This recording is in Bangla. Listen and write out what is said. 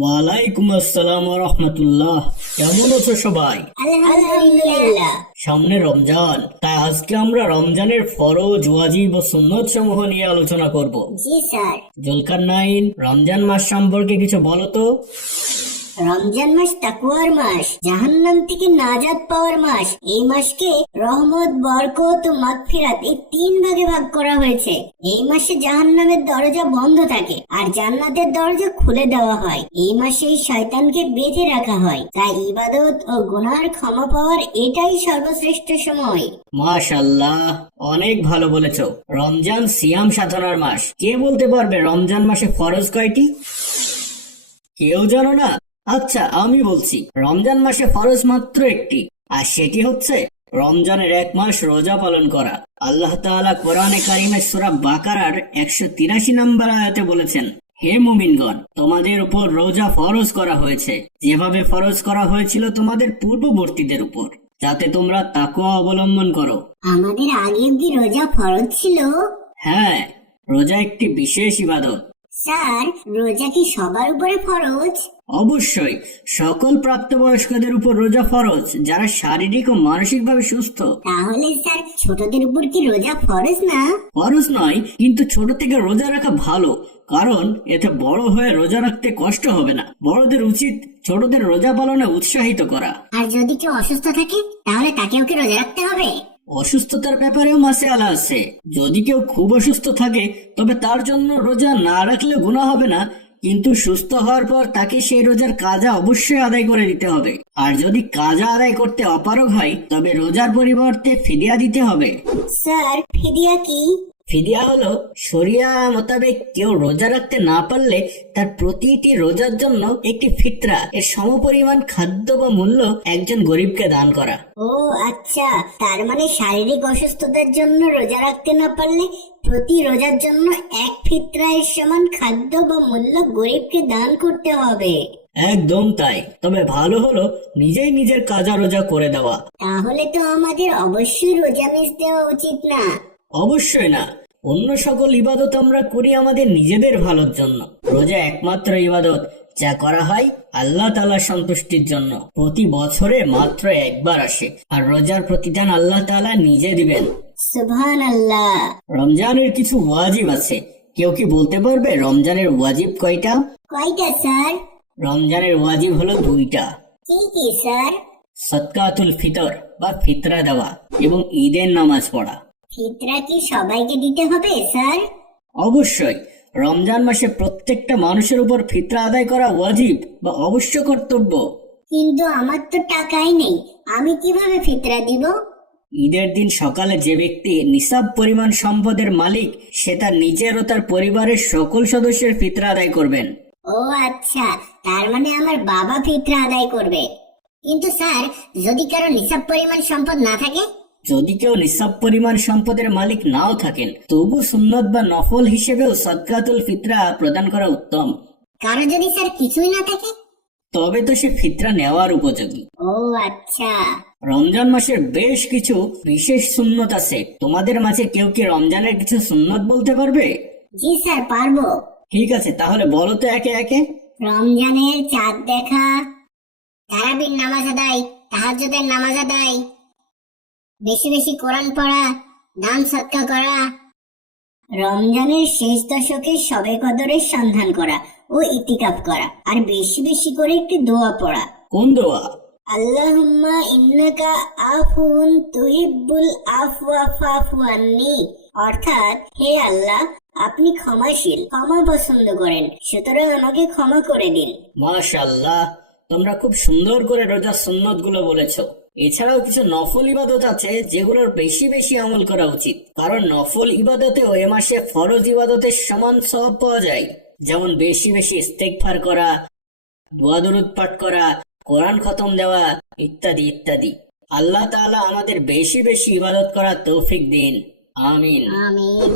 ওয়ালাইকুম আসসালাম ওয়া রাহমাতুল্লাহ। কেমন আছো সবাই? আলহামদুলিল্লাহ। সামনে রমজান, তাই আজকে আমরা রমজানের ফরজ, ওয়াজিব ও সুন্নত সমূহ নিয়ে আলোচনা করব। জি স্যার। জুলকারনাইন, রমজান মাস সম্পর্কে কিছু বলো তো। রমজান মাস তাকওয়ার মাস, জাহান্নাম থেকে নাজাত পাওয়ার মাস। এই মাসকে রহমত, বরকত ও মাগফিরাত এই তিন ভাগে ভাগ করা হয়েছে। এই মাসে জাহান্নামের দরজা বন্ধ থাকে আর জান্নাতের দরজা খুলে দেওয়া হয়। এই মাসে শয়তানকে বেঁধে রাখা হয়, তাই ইবাদত ও গুনার ক্ষমা পাওয়ার এটাই সর্বশ্রেষ্ঠ সময়। মাশাআল্লাহ, অনেক ভালো বলেছো। রমজান সিয়াম সাধনার মাস। কে বলতে পারবে রমজান মাসে ফরজ কয়টি? কেউ জানো না? আচ্ছা, আমি বলছি। রমজান মাসে ফরজ মাত্র একটি, আর সেটি হচ্ছে রমজানের এক মাস রোজা পালন করা। আল্লাহ তাআলা কোরআনে কারিমে সূরা বাকারার 183 নম্বর আয়াতে বলেছেন, হে মুমিনগণ, তোমাদের উপর রোজা ফরজ করা হয়েছে, যেভাবে ফরজ করা হয়েছিল তোমাদের পূর্ববর্তীদের উপর, যাতে তোমরা তাকওয়া অবলম্বন করো। আমাদের আগে কি রোজা ফরজ ছিল? হ্যাঁ, রোজা একটি বিশেষ ইবাদত। স্যার, রোজা কি সবার উপরে ফরজ? অবশ্যই, সকল প্রাপ্তবয়স্কদের উপর রোজা ফরজ, যারা শারীরিক ও মানসিকভাবে সুস্থ। তাহলে স্যার, ছোটদের উপর কি রোজা ফরজ না? ফরজ নয়, কিন্তু ছোট থেকে রোজা রাখা ভালো, কারণ এতে বড় হয়ে রোজা রাখতে কষ্ট হবে না। বড়দের উচিত ছোটদের রোজা পালনে উৎসাহিত করা। আর যদি কেউ অসুস্থ থাকে, তাহলে তাকেও কি রোজা রাখতে হবে? অসুস্থতার ব্যাপারেও মাসআলা আছে। যদি কেউ খুব অসুস্থ থাকে, তবে তার জন্য রোজা না রাখলে গুনাহ হবে না, কিন্তু সুস্থ হওয়ার পর তাকে সেই রোজার কাজা অবশ্যই আদায় করে দিতে হবে। আর যদি কাজা আদায় করতে অপারগ হয়, তবে রোজার পরিবর্তে ফিদিয়া দিতে হবে। স্যার, ফিদিয়া কি? ফিদিয়া হলো শরিয়া মোতাবেক কেউ রোজা রাখতে না পারলে তার প্রতিটি রোজার জন্য একটি ফিতরা এর সমপরিমাণ খাদ্য বা মূল্য একজন গরিবকে দান করা। ও আচ্ছা, তার মানে শারীরিক অসুস্থতার জন্য রোজা রাখতে না পারলে প্রতি রোজার জন্য এক ফিতরা এর সমান খাদ্য বা মূল্য গরিবকে দান করতে হবে। একদম তাই। তবে ভালো হলো নিজেই নিজের কাজা রোজা করে দেওয়া। তাহলে তো আমাদের অবশ্যই রোজা মিস দেওয়া উচিত না। অবশ্যই না। অন্য সকল ইবাদত আমরা করি আমাদের নিজেদের ভালোর জন্য। রোজা একমাত্র ইবাদত যা করা হয় আল্লাহ তাআলার সন্তুষ্টির জন্য। প্রতি বছরে মাত্র একবার আসে, আর রোজার প্রতিদান আল্লাহ তাআলা নিজে দিবেন। সুবহানাল্লাহ। রমজানের কিছু ওয়াজিব আছে। কেউ কি বলতে পারবে রমজানের ওয়াজিব কয়টা? কয়টা স্যার? রমজানের ওয়াজিব হলো দুইটা। কি কি স্যার? সদকাতুল ফিতর বা ফিতরা দেওয়া এবং ঈদের নামাজ পড়া। ফিতরা কি সবাইকে দিতে হবে স্যার? অবশ্যই। রমজান মাসে প্রত্যেকটা মানুষের উপর ফিতরা আদায় করা ওয়াজিব বা অবশ্য কর্তব্য। কিন্তু আমার তো টাকাই নেই, আমি কিভাবে ফিতরা দিব? ঈদের দিন সকালে যে ব্যক্তি নিসাব পরিমাণ সম্পদের মালিক, সে তার নিজের ও তার পরিবারের সকল সদস্যের ফিতরা আদায় করবেন। ও আচ্ছা, তার মানে আমার বাবা ফিতরা আদায় করবে। কিন্তু স্যার, যদি কারো নিসাব পরিমাণ সম্পদ না থাকে? যদি কেউ নিসাব পরিমাণ সম্পদের মালিক নাও থাকেন, তবু সুন্নত বা নফল হিসেবেও সদকাতুল ফিতরা প্রদান করা উত্তম। কারো যদি স্যার কিছুই না থাকে? তবে তো সে ফিতরা নেওয়ার উপযোগী। ও আচ্ছা। রমজান মাসের বেশ কিছু বিশেষ সুন্নত আছে। তোমাদের মাঝে কেউ কি রমজানের কিছু সুন্নত বলতে পারবে? জি স্যার, পারবো। ঠিক আছে, তাহলে বলো তো একে একে। রমজানের চাঁদ দেখা, তারাবির নামাজ আদায়, তাহাজ্জুদের নামাজ আদায়, বেশি বেশি কোরআন পড়া, দান সদকা করা, রমজানের শেষ দশকে শবে কদরের সন্ধান করা ও ইতিকাফ করা, আর বেশি বেশি করে একটি দোয়া পড়া। কোন দোয়া? আল্লাহুম্মা ইন্নাকা আফুন তুহিব্বুল আফওয়া ফাফু আন্নি। অর্থাৎ, হে আল্লাহ, আপনি ক্ষমাশীল, ক্ষমা পছন্দ করেন, সুতরাং আমাকে ক্ষমা করে দিন। মাশাআল্লাহ, তোমরা খুব সুন্দর করে রোজার সুন্নত গুলো বলেছো। এছাড়াও কিছু নফল ইবাদত আছে যেগুলোর বেশি বেশি আমল করা উচিত, কারণ নফল ইবাদতেও এ মাসে ফরজ ইবাদতের সমান সওয়াব পাওয়া যায়। যেমন বেশি বেশি ইস্তেগফার করা, দোয়া দরুদ পাঠ করা, কোরআন খতম দেওয়া, ইত্যাদি ইত্যাদি। আল্লাহ তাআলা আমাদের বেশি বেশি ইবাদত করার তৌফিক দিন। আমিন। আমিন।